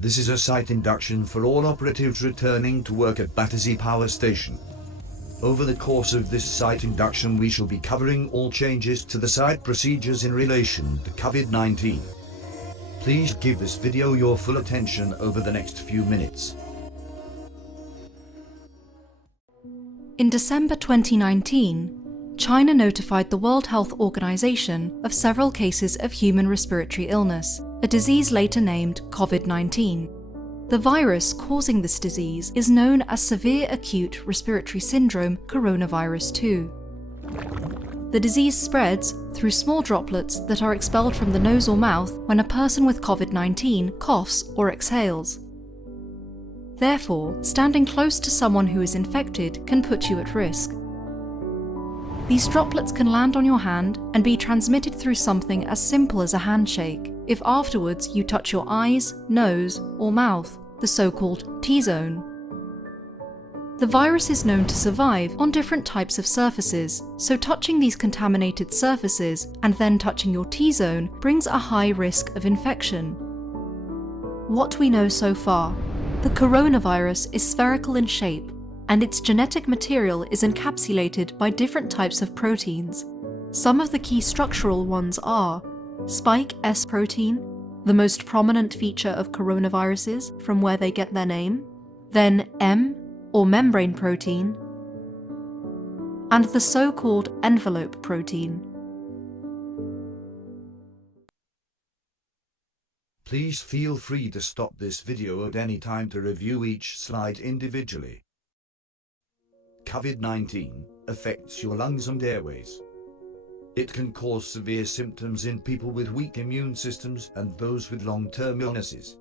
This is a site induction for all operatives returning to work at Battersea Power Station. Over the course of this site induction we shall be covering all changes to the site procedures in relation to COVID-19. Please give this video your full attention over the next few minutes. In December 2019, China notified the World Health Organization of several cases of human respiratory illness, a disease later named COVID-19. The virus causing this disease is known as severe acute respiratory syndrome coronavirus 2. The disease spreads through small droplets that are expelled from the nose or mouth when a person with COVID-19 coughs or exhales. Therefore, standing close to someone who is infected can put you at risk. These droplets can land on your hand and be transmitted through something as simple as a handshake, if afterwards you touch your eyes, nose, or mouth, the so-called T-zone. The virus is known to survive on different types of surfaces, so touching these contaminated surfaces and then touching your T-zone brings a high risk of infection. What we know so far: the coronavirus is spherical in shape, and its genetic material is encapsulated by different types of proteins. Some of the key structural ones are spike S protein, the most prominent feature of coronaviruses from where they get their name, then M, or membrane protein, and the so-called envelope protein. Please feel free to stop this video at any time to review each slide individually. COVID-19 affects your lungs and airways. It can cause severe symptoms in people with weak immune systems and those with long-term illnesses.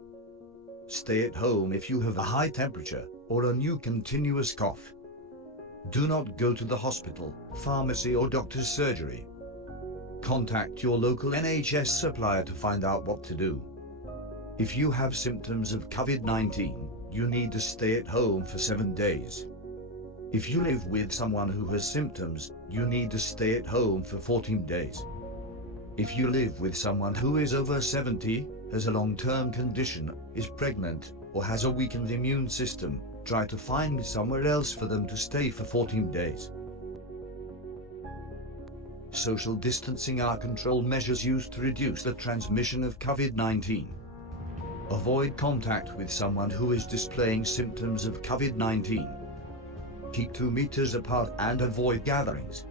Stay at home if you have a high temperature or a new continuous cough. Do not go to the hospital, pharmacy or doctor's surgery. Contact your local NHS supplier to find out what to do. If you have symptoms of COVID-19, you need to stay at home for 7 days. If you live with someone who has symptoms, you need to stay at home for 14 days. If you live with someone who is over 70, has a long-term condition, is pregnant, or has a weakened immune system, try to find somewhere else for them to stay for 14 days. Social distancing are control measures used to reduce the transmission of COVID-19. Avoid contact with someone who is displaying symptoms of COVID-19. Keep 2 meters apart and avoid gatherings.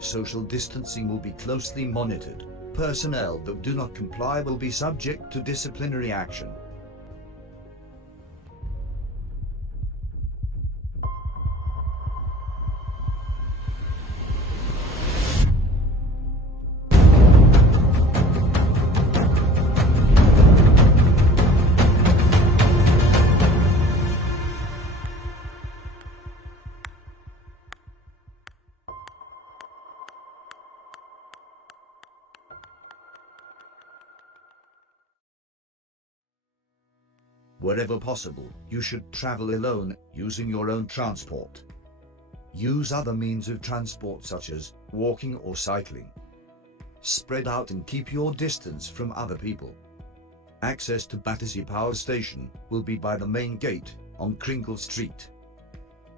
Social distancing will be closely monitored. Personnel that do not comply will be subject to disciplinary action. Wherever possible, you should travel alone, using your own transport. Use other means of transport such as walking or cycling. Spread out and keep your distance from other people. Access to Battersea Power Station will be by the main gate on Crinkle Street.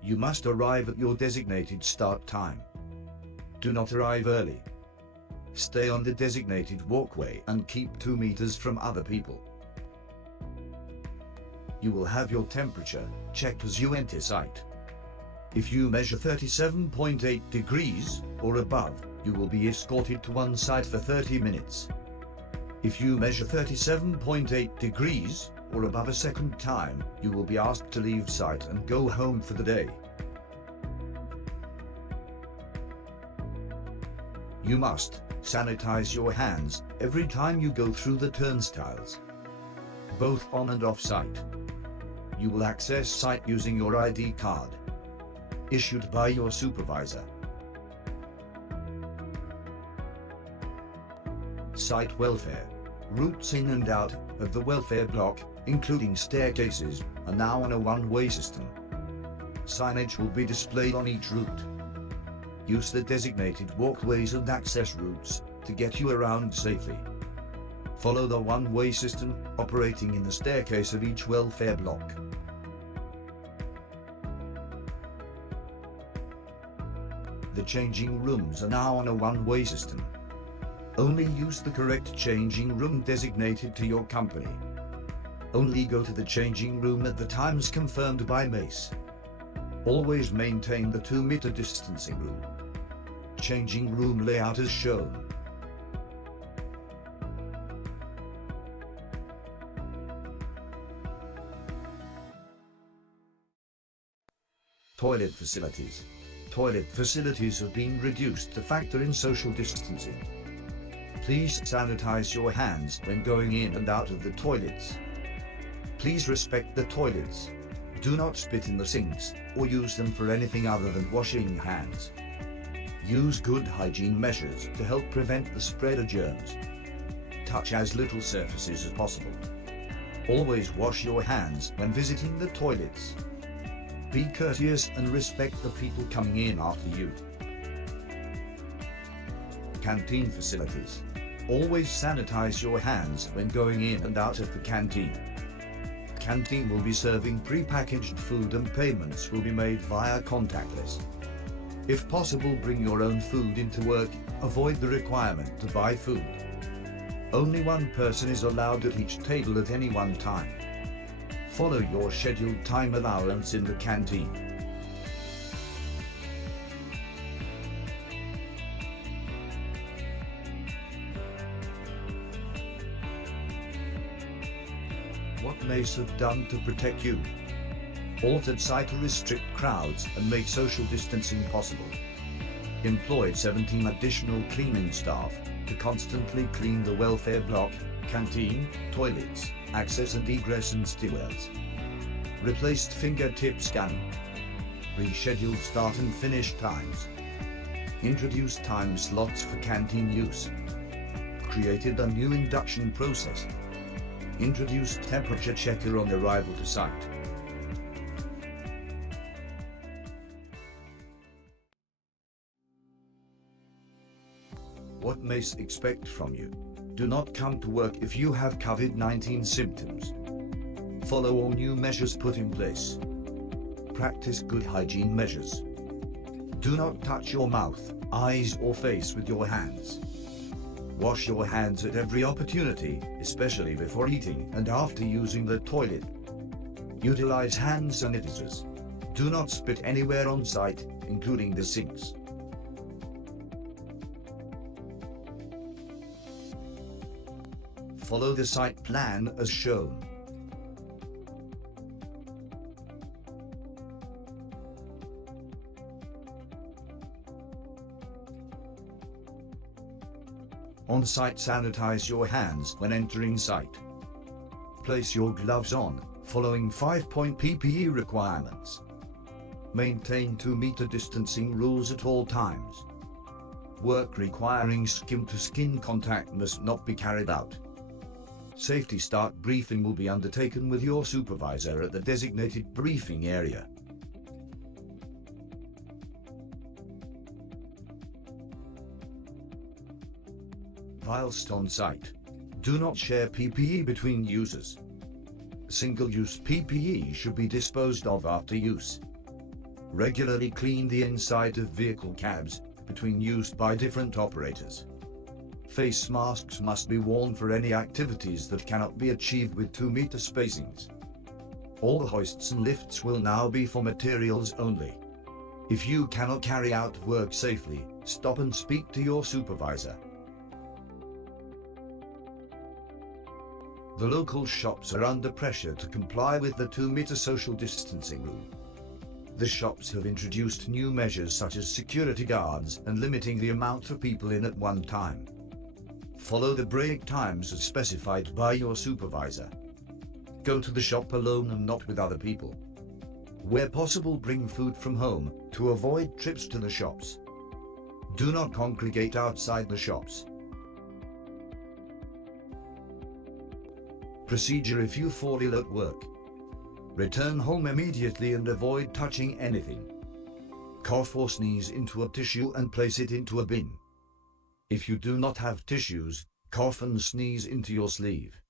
You must arrive at your designated start time. Do not arrive early. Stay on the designated walkway and keep 2 meters from other people. You will have your temperature checked as you enter site. If you measure 37.8 degrees or above, you will be escorted to one site for 30 minutes. If you measure 37.8 degrees or above a second time, you will be asked to leave site and go home for the day. You must sanitize your hands every time you go through the turnstiles, both on and off site. You will access site using your ID card, issued by your supervisor. Site welfare. Routes in and out of the welfare block, including staircases, are now on a one-way system. Signage will be displayed on each route. Use the designated walkways and access routes to get you around safely. Follow the one-way system operating in the staircase of each welfare block. The changing rooms are now on a one-way system. Only use the correct changing room designated to your company. Only go to the changing room at the times confirmed by MACE. Always maintain the 2-meter distancing rule. Changing room layout as shown. Toilet facilities. Toilet facilities have been reduced to factor in social distancing. Please sanitize your hands when going in and out of the toilets. Please respect the toilets. Do not spit in the sinks or use them for anything other than washing hands. Use good hygiene measures to help prevent the spread of germs. Touch as little surfaces as possible. Always wash your hands when visiting the toilets. Be courteous and respect the people coming in after you. Canteen facilities. Always sanitize your hands when going in and out of the canteen. Canteen will be serving pre-packaged food and payments will be made via contactless. If possible, bring your own food into work. Avoid the requirement to buy food. Only one person is allowed at each table at any one time. Follow your scheduled time allowance in the canteen. What MACE have done to protect you? Altered site to restrict crowds and make social distancing possible. Employed 17 additional cleaning staff to constantly clean the welfare block, canteen, toilets, access and egress and stairwells. Replaced fingertip scanning. Rescheduled start and finish times. Introduced time slots for canteen use. Created a new induction process. Introduced temperature checker on arrival to site. What MACE expect from you? Do not come to work if you have COVID-19 symptoms. Follow all new measures put in place. Practice good hygiene measures. Do not touch your mouth, eyes or face with your hands. Wash your hands at every opportunity, especially before eating and after using the toilet. Utilize hand sanitizers. Do not spit anywhere on site, including the sinks. Follow the site plan as shown. On site, sanitize your hands when entering site. Place your gloves on, following 5-point PPE requirements. Maintain 2-meter distancing rules at all times. Work requiring skin-to-skin contact must not be carried out. Safety start briefing will be undertaken with your supervisor at the designated briefing area. Whilst on site, do not share PPE between users. Single-use PPE should be disposed of after use. Regularly clean the inside of vehicle cabs between use by different operators. Face masks must be worn for any activities that cannot be achieved with 2-meter spacings. All hoists and lifts will now be for materials only. If you cannot carry out work safely, stop and speak to your supervisor. The local shops are under pressure to comply with the 2-meter social distancing rule. The shops have introduced new measures such as security guards and limiting the amount of people in at one time. Follow the break times as specified by your supervisor. Go to the shop alone and not with other people. Where possible, bring food from home to avoid trips to the shops. Do not congregate outside the shops. Procedure if you fall ill at work. Return home immediately and avoid touching anything. Cough or sneeze into a tissue and place it into a bin. If you do not have tissues, cough and sneeze into your sleeve.